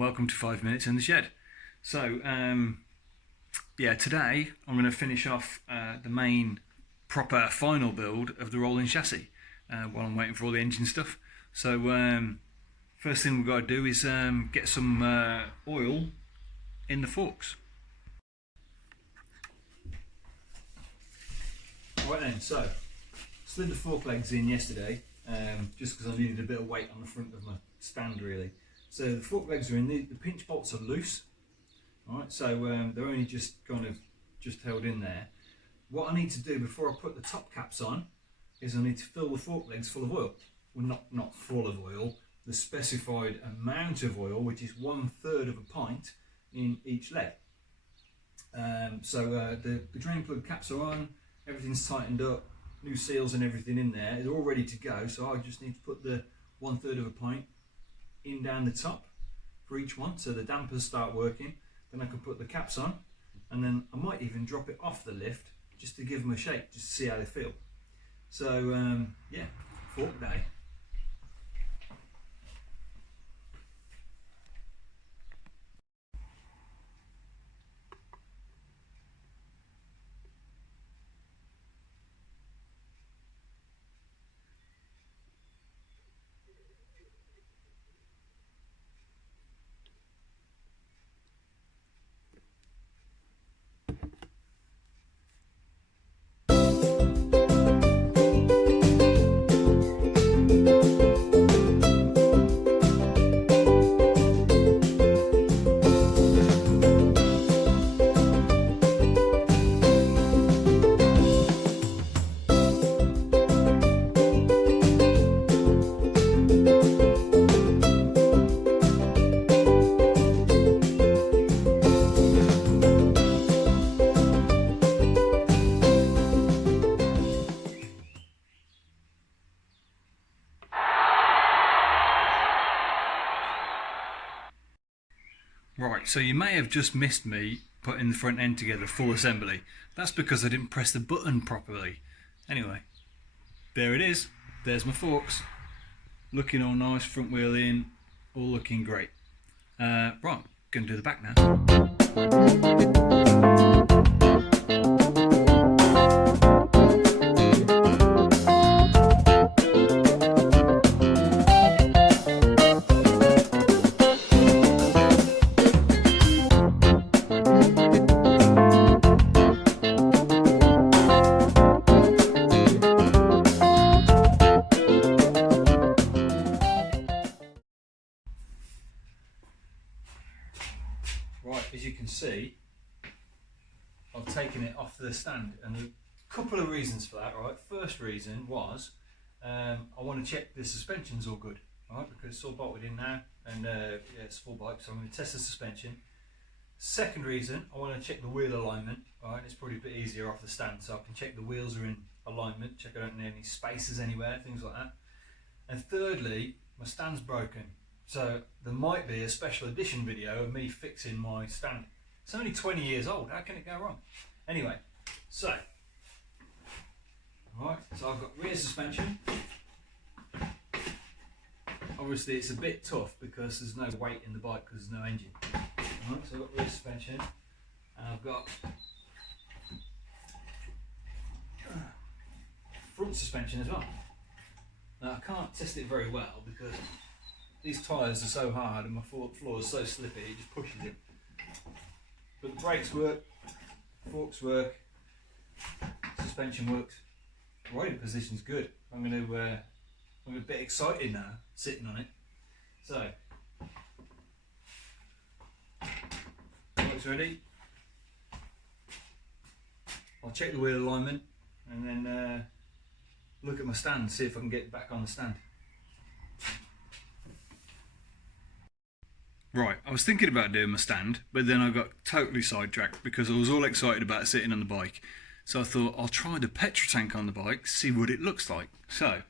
welcome to 5 Minutes in the Shed. So, yeah, today I'm going to finish off the main proper final build of the rolling chassis while I'm waiting for all the engine stuff. So, first thing we've got to do is get some oil in the forks. Right then, so slid the fork legs in yesterday just because I needed a bit of weight on the front of my stand really. So the fork legs are in, the pinch bolts are loose. Alright, so they're only just kind of held in there. What I need to do before I put the top caps on is I need to fill the fork legs full of oil. Well, not full of oil, the specified amount of oil, which is 1/3 of a pint in each leg. The drain plug caps are on, everything's tightened up, new seals and everything in there. They're all ready to go, so I just need to put the 1/3 of a pint in down the top for each one, so the dampers start working. Then I can put the caps on, and then I might even drop it off the lift just to give them a shake, just to see how they feel. So yeah, fork day. Right, so you may have just missed me putting the front end together full assembly. That's because I didn't press the button properly. Anyway, there it is. There's my forks. Looking all nice, front wheel in, all looking great. Right, gonna do the back now. Right, as you can see, I've taken it off the stand, and a couple of reasons for that. Right, first reason was I want to check the suspension's all good, right, because it's all bolted in now, and yeah, it's full bike, so I'm going to test the suspension. Second reason, I want to check the wheel alignment. Right, it's probably a bit easier off the stand, so I can check the wheels are in alignment, check I don't need any spaces anywhere, things like that. And thirdly, my stand's broken. So there might be a special edition video of me fixing my stand. It's only 20 years old, how can it go wrong? Anyway, so, alright, so I've got rear suspension. Obviously it's a bit tough because there's no weight in the bike because there's no engine. Alright, so I've got rear suspension, and I've got front suspension as well. Now I can't test it very well because these tyres are so hard and my floor is so slippy, it just pushes it. But the brakes work, forks work, suspension works, rider position's good. I'm a bit excited now, sitting on it. So, bike's ready. I'll check the wheel alignment and then look at my stand, see if I can get back on the stand. Right, I was thinking about doing my stand, but then I got totally sidetracked because I was all excited about sitting on the bike. So I thought I'll try the petrol tank on the bike, see what it looks like. So,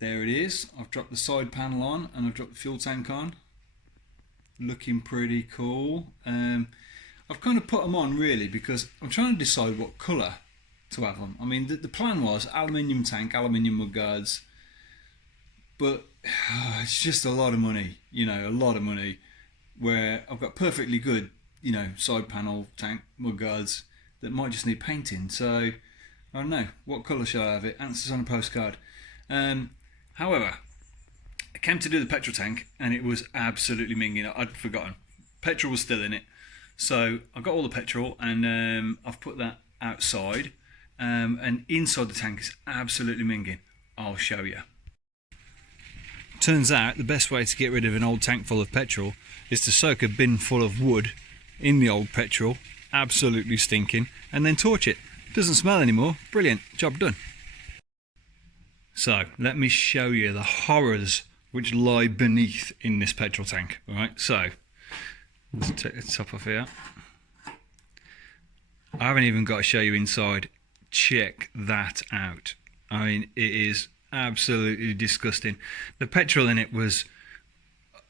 there it is. I've dropped the side panel on and I've dropped the fuel tank on. Looking pretty cool. I've kind of put them on really because I'm trying to decide what colour to have them. I mean, the plan was aluminium tank, aluminium mudguards, but it's just a lot of money, you know, a lot of money, where I've got perfectly good, you know, side panel, tank, mudguards that might just need painting. So I don't know, what colour shall I have it? Answers on a postcard. However, I came to do the petrol tank and it was absolutely minging. I'd forgotten. Petrol was still in it. So I got all the petrol and I've put that outside, and inside the tank is absolutely minging. I'll show you. Turns out the best way to get rid of an old tank full of petrol is to soak a bin full of wood in the old petrol, absolutely stinking, and then torch it. Doesn't smell anymore. Brilliant, job done. So let me show you the horrors which lie beneath in this petrol tank. Alright, so let's take the top off here. I haven't even got to show you inside. Check that out. I mean, it is absolutely disgusting. The petrol in it was,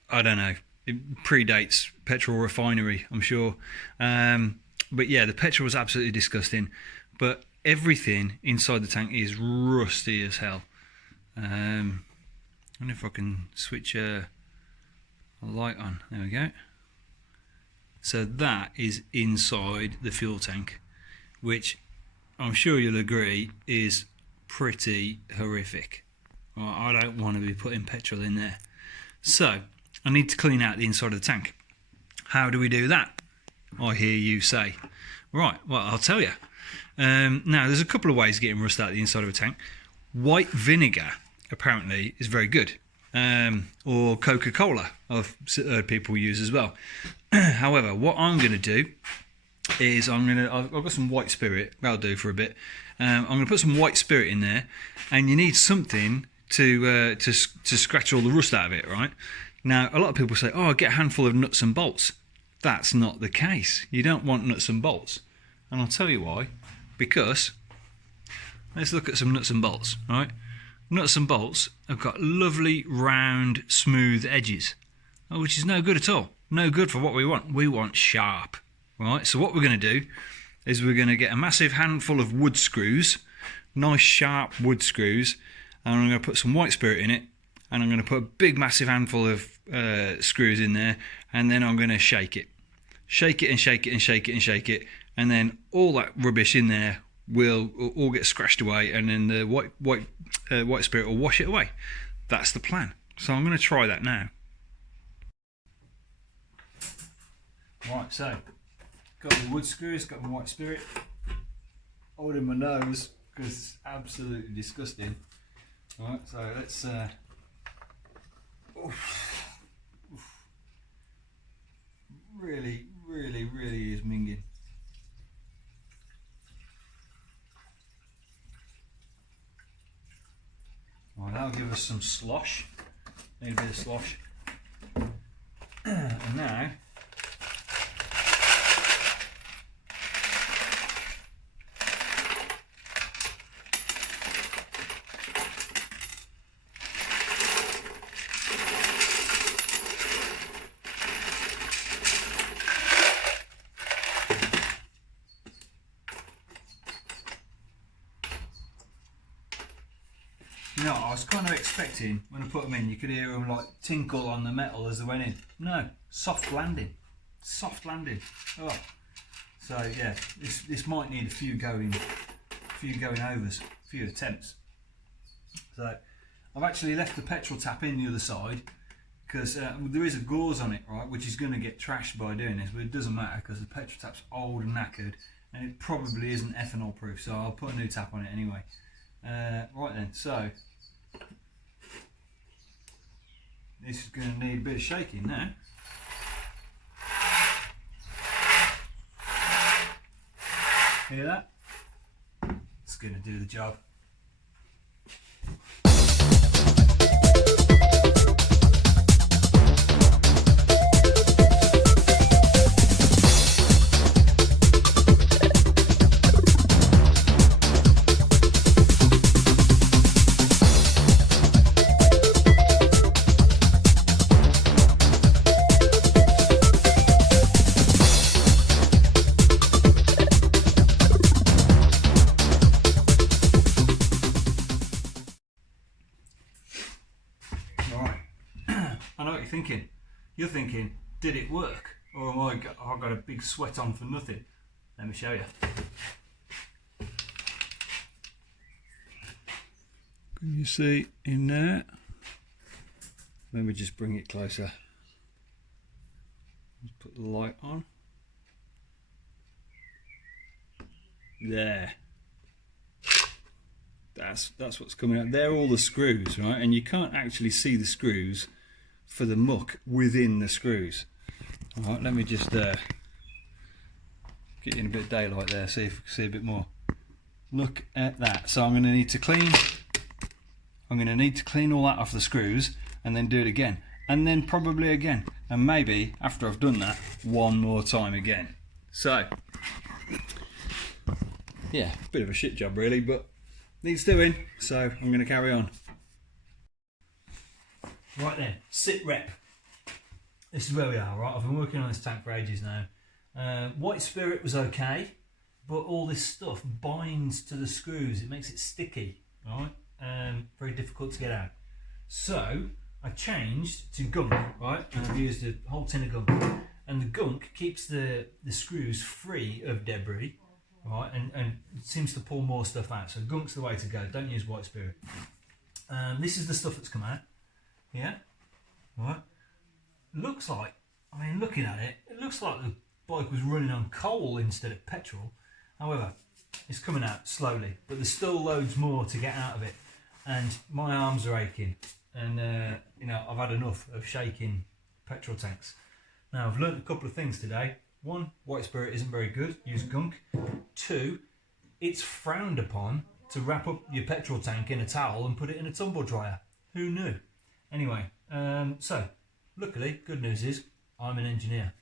I don't know, it predates petrol refinery, I'm sure. But yeah, the petrol was absolutely disgusting. But everything inside the tank is rusty as hell. I wonder if I can switch a light on. There we go. So that is inside the fuel tank, which I'm sure you'll agree is pretty horrific. Well, I don't want to be putting petrol in there. So I need to clean out the inside of the tank. How do we do that? I hear you say. Right, well, I'll tell you. Now, there's a couple of ways of getting rust out of the inside of a tank. White vinegar, apparently, is very good. Or Coca-Cola, I've heard people use as well. However, what I'm going to do is I've got some white spirit. That'll do for a bit. I'm going to put some white spirit in there, and you need something to scratch all the rust out of it, right? Now, a lot of people say, "Oh, get a handful of nuts and bolts." That's not the case. You don't want nuts and bolts, and I'll tell you why. Because let's look at some nuts and bolts, right? Nuts and bolts have got lovely, round, smooth edges, which is no good at all. No good for what we want. We want sharp, right? So what we're going to do is we're going to get a massive handful of wood screws, nice sharp wood screws, and I'm going to put some white spirit in it, and I'm going to put a big massive handful of screws in there, and then I'm going to shake it. Shake it and shake it and shake it and shake it, and then all that rubbish in there will all get scratched away, and then the white spirit will wash it away. That's the plan. So I'm going to try that now. Right, so got the wood screws, got my white spirit, holding my nose because it's absolutely disgusting. Right, so let's really is minging. Right, that'll give us some slosh. Need a bit of slosh. And now you know, I was kind of expecting when I put them in, you could hear them like tinkle on the metal as they went in. No, soft landing, soft landing. Oh, so yeah, this might need a few going overs, a few attempts. So I've actually left the petrol tap in the other side because there is a gauze on it, right, which is going to get trashed by doing this, but it doesn't matter because the petrol tap's old and knackered, and it probably isn't ethanol proof. So I'll put a new tap on it anyway. Right then, so this is going to need a bit of shaking now. Hear that? It's going to do the job. I know what you're thinking. You're thinking, did it work? Or am I got a big sweat on for nothing? Let me show you. Can you see in there? Let me just bring it closer. Let's put the light on. There. That's what's coming out. They're all the screws, right? And you can't actually see the screws for the muck within the screws. All right, let me just get in a bit of daylight there, see if we can see a bit more. Look at that. So I'm going to need to clean. I'm going to need to clean all that off the screws, and then do it again, and then probably again, and maybe after I've done that, one more time again. So, yeah, bit of a shit job really, but needs doing. So I'm going to carry on. Right then, sit rep. This is where we are, right? I've been working on this tank for ages now. White spirit was okay, but all this stuff binds to the screws. It makes it sticky, right? Very difficult to get out. So I changed to gunk, right? And I've used a whole tin of gunk. And the gunk keeps the screws free of debris, right? And it seems to pull more stuff out. So gunk's the way to go. Don't use white spirit. This is the stuff that's come out. Yeah, right. Looks like, I mean, looking at it, it looks like the bike was running on coal instead of petrol. However, it's coming out slowly, but there's still loads more to get out of it. And my arms are aching, and you know, I've had enough of shaking petrol tanks. Now I've learnt a couple of things today. One, white spirit isn't very good. Use gunk. Two, it's frowned upon to wrap up your petrol tank in a towel and put it in a tumble dryer. Who knew? Anyway, so luckily, good news is I'm an engineer.